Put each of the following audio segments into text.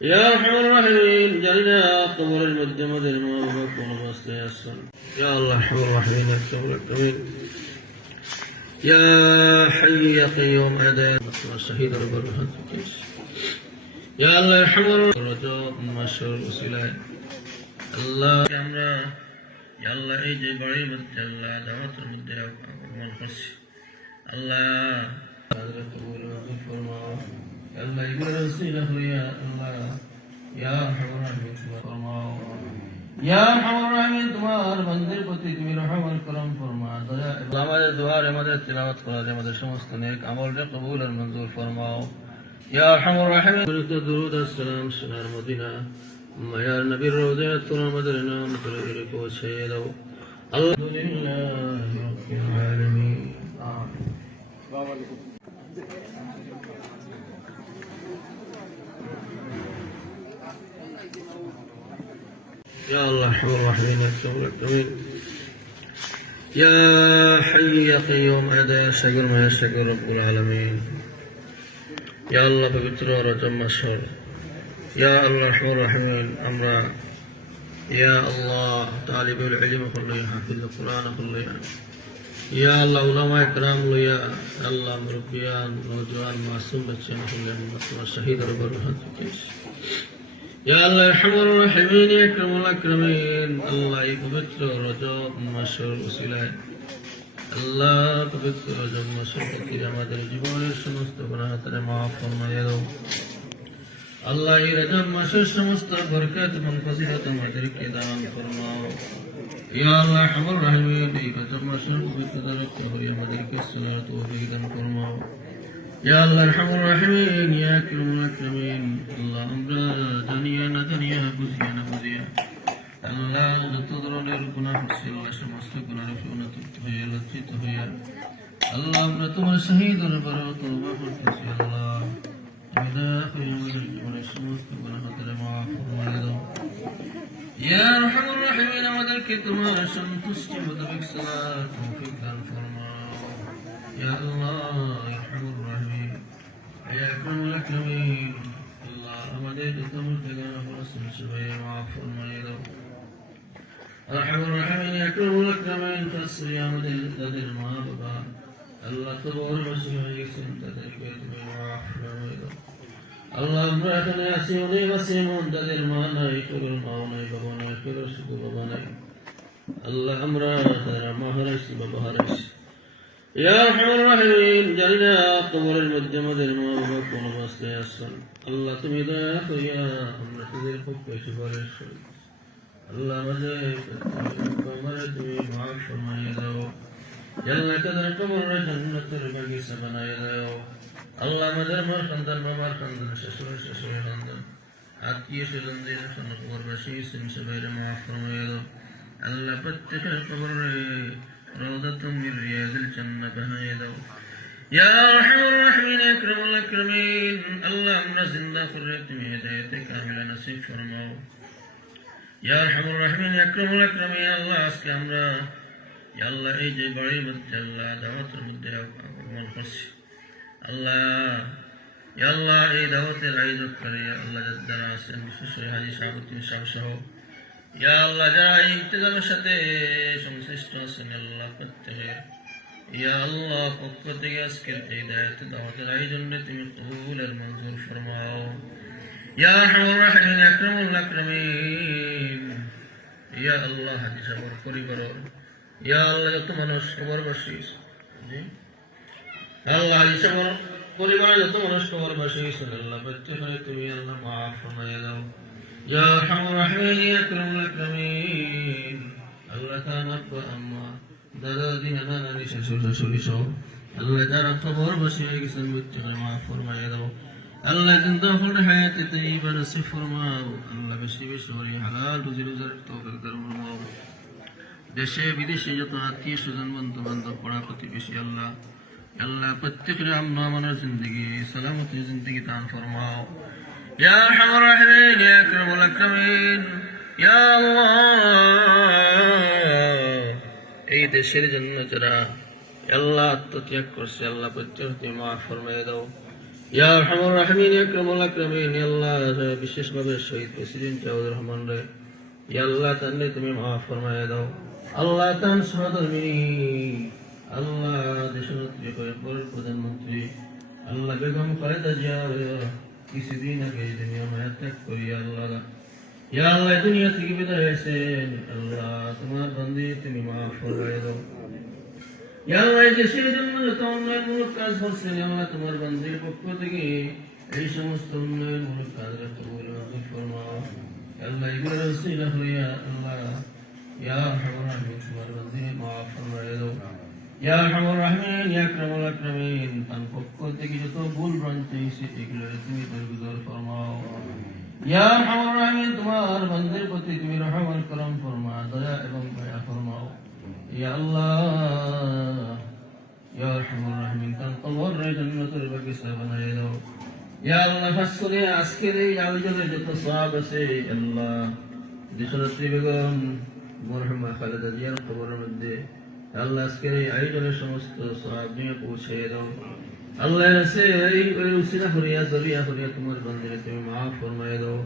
يا ارحم الراحمين جعلنا قبر المدة مدر ما بكون وسط يسر يا الله ارحم الراحمين اكتب الكريم يا حي يا قيوم أداء الشهيد رب الرحمن يا الله ارحم الرجاء مشهور وسيلة আল্লাহ আমরা ইয়া আল্লাহ এই যে বাড়ির মধ্যে আল্লাহ দাওয়াতের মধ্যে আমল করছি আল্লাহ কবুল মঞ্জুর ফরমাও ইয়া আল্লাহ এগুলোর ওসিলা হইয়া আল্লাহ ইয়া আরহামার রাহিমিন তোমার ফরমাও ইয়া আরহামার রাহিমিন তোমার বান্দার প্রতি তুমি রহম আর করম ফরমা দয়া এবং আমাদের দোয়ার আমাদের তিলাওয়াত করা আমাদের সমস্ত নেক আমলকে কবুল আর মঞ্জুর ফরমাও ইয়া আরহামার রাহিমিন দরুদ আসসালাম সোনার মদিনা মায়ার নবীর রোজে তোর আমাদের নাম করে করে পৌঁছে দাও আলহামদুলিল্লাহ রাব্বিল আলামিন আমিন يا الله ارحم الراحمين يرحم الراحمين يا حي يا قيوم هذا يا سجر ما يا يسجر رب العالمين. يا الله بقدر رجم مسر يا الله ارحم الراحمين. أمرا. يا الله طالب العلم كله يحفظ القرآن كله يا الله علماء كرام لیا الله مربيان نوجوان معصوم بچے محلے شہید رب الحمد ইয়া আল্লাহ রহমান রাহিমিন আকরামিন আল্লাহ পবিত্র রজব মাসের আল্লাহ পবিত্র রজব মাসের ফকির আমাদের সমস্ত গুনাহ তারে আল্লাহ এই রজব মাসের সমস্ত বরকত এবং ফজিলত আমাদেরকে দান ফরমাও ইয়া আল্লাহ আমর রাহিমিন এই রজব মাসের পবিত্রতা রক্ষা দান ফরমাও ইয়া আল্লাহ রহমান রাহিমিন ইয়া আকরামুল আকরামিন আল্লাহ আমরা জানিয়া না জানিয়া বুঝিয়া না বুঝিয়া আল্লাহ যত ধরনের গুনাহ করছি আল্লাহ সমস্ত গুনাহ অনুতপ্ত হয়ে লজ্জিত হইয়া আল্লাহ আমরা তোমার শহীদ দরবারে তওবা করতেছি আল্লাহ يا ارحم الراحمين আমাদেরকে তোমার সন্তুষ্টি মোতাবেক সালাত তৌফিক দান ফরমাও ইয়া আল্লাহ আমাদের যত মুর্তগা ফরসুল সবাই মাফ ফরমাইয়া দাও আরহামুর রাহিমিন ইয়া আকরামুল আকরামিন ফাসরি আমাদের তাদের মা বাবা আল্লাহ কবর বসে হয়ে গেছেন তাদেরকে তুমি মাফ ফরমাইয়া দাও আল্লাহ আমরা এখানে আছি অনেক আছি তারা মা হারাইছি বাবা হারাইছি ইয়া রহমান রাহিম জানি না কবরের মধ্যে আমাদের মা বাবা কোন অবস্থায় আসছেন আল্লাহ তুমি দয়া করিয়া আমরা তাদের পক্ষে সুপারিশ করি আল্লাহ আমাদের তুমি মাফ ফরমাইয়া দাও আল্লাহ তাদের কবরের জান্নাতের বাগিচা বানাইয়া দাও আল্লাহ আমাদের মার সন্তান বাবার সন্তান শ্বশুর শ্বশুরের সন্তান আত্মীয় স্বজন দিয়ে খবর বাসী সবাই মাফ ফরমাইয়া দাও আল্লাহ কবরে روضة من رياض الجنة بهاي دو يا أرحم الراحمين يا أكرم الأكرمين اللهم زدنا خرجت من هدايتك كاملة نصيب فرماو يا أرحم الراحمين يا أكرم الأكرمين الله আজকে আমরা يا الله এই যে বাড়ির মধ্যে আল্লাহ দাওয়াতের মধ্যে আমল করছি আল্লাহ يا الله এই দাওয়াতের আয়োজক করে আল্লাহ যারা আছেন বিশেষ করে হাজি শাহাবুদ্দিন সাহেব সহ ইয়া আল্লাহ, যারা সাথে সংশ্লিষ্ট আছেন ইয়া আল্লাহ পক্ষ থেকে আজকের এই দায়িত্ব তুমি কবুল আর মঞ্জুর ফরমাও। ইয়া রাহিমিন আকরামিন ইয়া আল্লাহ হাজি সাবর পরিবার ইয়া যত মানুষ খবর বসিস আল্লাহ হাজি সাবর যত মানুষ খবর বসিস আল্লাহ প্রত্যেকের তুমি আল্লাহ মাফ ফরমাইয়া দাও। يا ارحم الراحمين يا اكرم الاكرمين আল্লাহ তাআলা আব্বা আম্মা দাদা দাদি নানা নানি শ্বশুর শাশুড়ি সহ আল্লাহ যারা খবর বসে হয়ে গেছেন মৃত্যু করে মাফ ফরমাইয়া দাও আল্লাহ জিন্দা হলে হায়াতে তৈবা নসিব ফরমাও আল্লাহ বেশি বেশি করে হালাল রুজি রোজার তৌফিক দান ফরমাও দেশে বিদেশে যত আত্মীয় স্বজন বন্ধু বান্ধব পড়া প্রতিবেশী আল্লাহ আল্লাহ প্রত্যেকের আমন আমানের জিন্দগি সালামতের জিন্দগি দান ফরমাও يا ارحم الراحمين يا اكرم الاكرمين يا الله এই দেশের জন্য যারা আল্লাহ আত্মত্যাগ করছে আল্লাহ প্রত্যেক মাফ ফরমাই দাও ইয়া আরহামুর রাহিমিন ইয়া আকরামুল আকরামিন ইয়া আল্লাহ বিশেষভাবে শহীদ প্রেসিডেন্ট জাওয়াদ রহমান রে ইয়া আল্লাহ তান্নে তুমি মাফ ফরমায়ে দাও আল্লাহ তান সহধর্মিনী আল্লাহ দেশনেত্রী কয়েকবার প্রধানমন্ত্রী আল্লাহ বেগম খালেদা জিয়া কিছুদিন আগে দুনিয়া মায়া ত্যাগ করি, আল্লাহ ইয়া আল্লাহ দুনিয়া থেকে বিদায় হয়েছেন। আল্লাহ, তোমার বন্দি, তুমি মাফ ফরমায়ে দাও। ইয়া আল্লাহ দেশের জন্য যত উন্নয়নমূলক কাজ করছেন আল্লাহ, তোমার বান্দির পক্ষ থেকে এই সমস্ত উন্নয়নমূলক কাজের কবুল মঞ্জুর ফরমাও আল্লাহ, এগুলোর ওসিলা হইয়া আল্লাহ ইয়া রাহিমিন তোমার বান্দির ইয়া আরহামুর রাহিমিন ইয়া আকরামুল আকরামিন। তার পক্ষ থেকে যত ভুল ভ্রান্তি হয়েছে এগুলোর তুমি দরগুজর ফরমাও। ইয়া আরহামুর রাহিমিন তোমার বান্দির প্রতি তুমি রহম আর করম ফরমা দয়া এবং দয়া ফরমাও। ইয়া আল্লাহ। ইয়া আরহামুর রাহিমিন তার কবর রে জান্নাতের বাগিচা বানায় দাও। ইয়া আল্লাহ ফাসরে আজকের এই আয়োজনে যত সওয়াব আছে আল্লাহ দেশনেত্রী বেগম মরহুমা খালেদা জিয়ার কবরের মধ্যে আল্লাহ আজকের এই আয়োজনের সমস্ত সওয়াব নিয়ে পৌঁছে দাও আল্লাহ আছে এই উসিলা হরিয়া জরিয়া হরিয়া তোমার বন্দিরে তুমি মাফ ফরমায় দাও।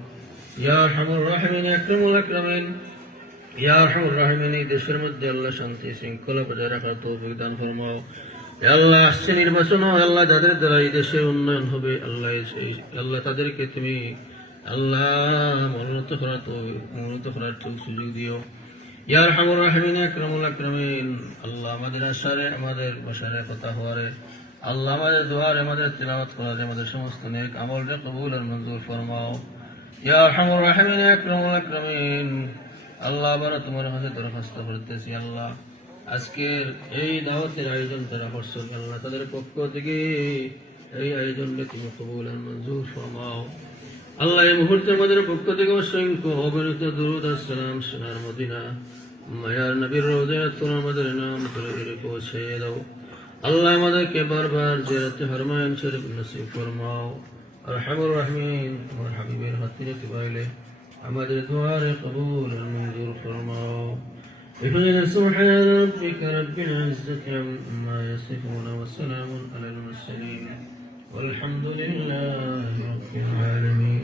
ইয়া আরহামুর রাহিমিন, আকরামুল আকরামিন। ইয়া আরহামুর রাহিমিন, এই দেশের মধ্যে আল্লাহ শান্তি, শৃঙ্খলা বজায় রাখার তৌফিক দান ফরমাও। আল্লাহ, আসছে নির্বাচন আল্লাহ, যাদের দ্বারা এই দেশের উন্নয়ন হবে, আল্লাহ আল্লাহ তাদেরকে তুমি আল্লাহ মনোনীত করার তো মনোনীত করার সুযোগ দিও। ইয়া আরহামুর রাহিমিন, আকরামুল আকরামিন। আল্লাহ আমাদের আশারে, আমাদের বসারে কথা হওয়ারে। আল্লাহ আমাদের দোয়ারে, আমাদের তিলাওয়াত করারে, আমাদের সমস্ত নেক আমলরে কবুল আর মঞ্জুর ফরমাও। ইয়া আরহামুর রাহিমিন, আকরামুল আকরামিন। আল্লাহ আবার তোমার কাছে দরখাস্ত করতেছি, আল্লাহ। আজকের এই দাওয়াতের আয়োজন তারা করছেন, আল্লাহ তাদের পক্ষ থেকে এই আয়োজনকে তুমি কবুল আর মঞ্জুর ফরমাও। আল্লাহ এই মুহূর্তে আমাদের পক্ষ থেকে অসংখ্য অগণিত দুরুদ আসসালাম সোনার মদিনা। মায়ার নবীর রোজায় তোর আমাদের নাম করে ধরে পৌঁছে দাও আল্লাহ আমাদেরকে বারবার জেরাতে হরমায়ন শরীফ নসিব ফরমাও আর হাবুর রহমিন তোমার হাবিবের হাতিরে কিবাইলে আমাদের দোয়ারে কবুল আর মঞ্জুর ফরমাও اهدنا سبحان ربك رب العزة عما يصفون وسلام على المرسلين والحمد لله رب العالمين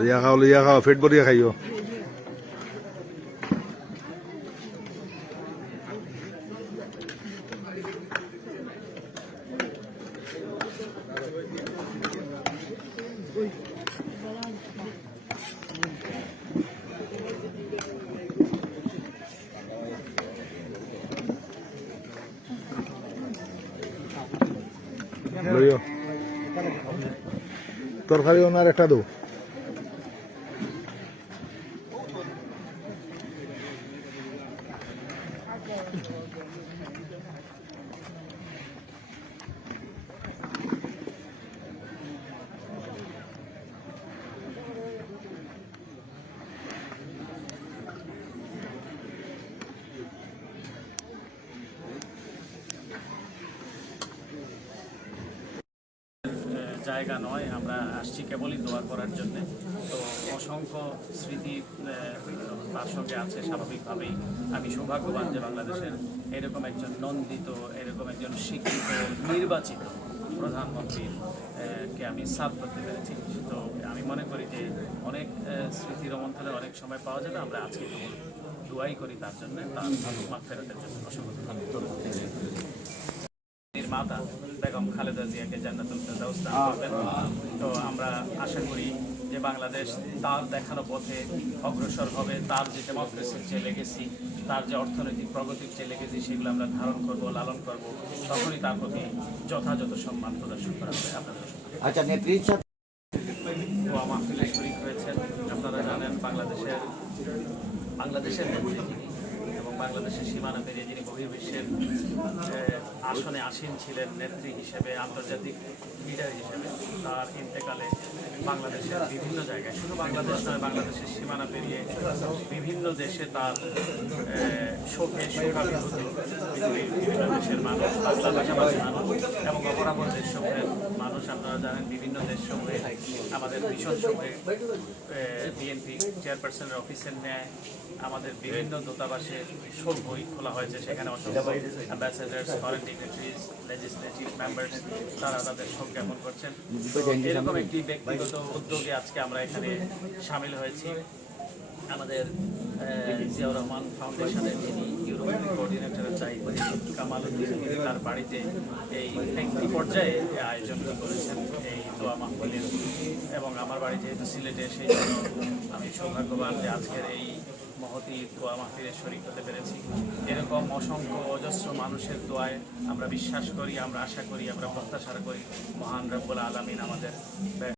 লইয়া খাও লইয়া খাও পেট ভরিয়া খাইও। তরকারি ওনার একটা দো। জায়গা নয় আমরা আসছি কেবলই দোয়া করার জন্য। তো অসংখ্য স্মৃতি তার সঙ্গে আছে স্বাভাবিকভাবেই। আমি সৌভাগ্যবান যে বাংলাদেশের এরকম একজন নন্দিত এরকম একজন শিক্ষিত নির্বাচিত প্রধানমন্ত্রী আহ, কে আমি সার্ভ করতে পেরেছি। তো আমি মনে করি যে অনেক স্মৃতি রোমন্থনের অনেক সময় পাওয়া যাবে আমরা আজকে দোয়াই করি তার জন্য তার ফেরতের জন্য। অসংখ্য ধন্যবাদ। মাতা বেগম খালেদা জিয়াকে জান্নাতুল ফেরদাউস দান করবেন। তো আমরা আশা করি যে বাংলাদেশ তার দেখানো পথে অগ্রসর হবে তার যে ডেমোক্রেসির যে লেগেছি তার যে অর্থনৈতিক প্রগতির যে লেগেছি সেগুলো আমরা ধারণ করব লালন করব তখনই তার প্রতি যথাযথ সম্মান প্রদর্শন করা হবে আপনাদের আচ্ছা নেত্রী মাহফিলে শরিক হয়েছেন। আপনারা জানেন বাংলাদেশের বাংলাদেশের নেতৃত্ব এবং বাংলাদেশের সীমানা পেরিয়ে যিনি বহির্বিশ্বের আসনে আসীন ছিলেন নেত্রী হিসেবে, আন্তর্জাতিক লিডার হিসেবে। তার ইন্তেকালে বাংলাদেশের বিভিন্ন জায়গায়, শুধু বাংলাদেশ নয়, বাংলাদেশের সীমানা পেরিয়ে বিভিন্ন দেশে তার শোকে শোকাবিহত বিভিন্ন দেশের মানুষ বাংলা ভাষাভাষী মানুষ এবং অপরাপর দেশসমূহের মানুষ আপনারা জানেন, বিভিন্ন দেশসমূহে আমাদের মিশন সমূহে বিএনপি চেয়ারপারসনের অফিসের ন্যায় আমাদের বিভিন্ন দূতাবাসে শোক বই খোলা হয়েছে। সেখানে অসংখ্য ambassadors foreign dignitaries legislative members তারা তাদের জ্ঞাপন করছেন। এরকম একটি ব্যক্তিগত উদ্যোগে আজকে আমরা এখানে সামিল হয়েছি। আমাদের জিয়াউর রহমান ফাউন্ডেশনের যিনি তার বাড়িতে এই পর্যায়ে এই করেছেন এই দোয়া মাহফিলের। এবং আমার বাড়ি সিলেটে, সেই আমি সৌভাগ্যবান আজকের এই মহতি দোয়া মাহফিলে হতে পেরেছি। এরকম অসংখ্য অজস্র মানুষের দোয়ায় আমরা বিশ্বাস করি, আমরা আশা করি, আমরা প্রত্যাশা করি। মহান রব্বুল আলমিন আমাদের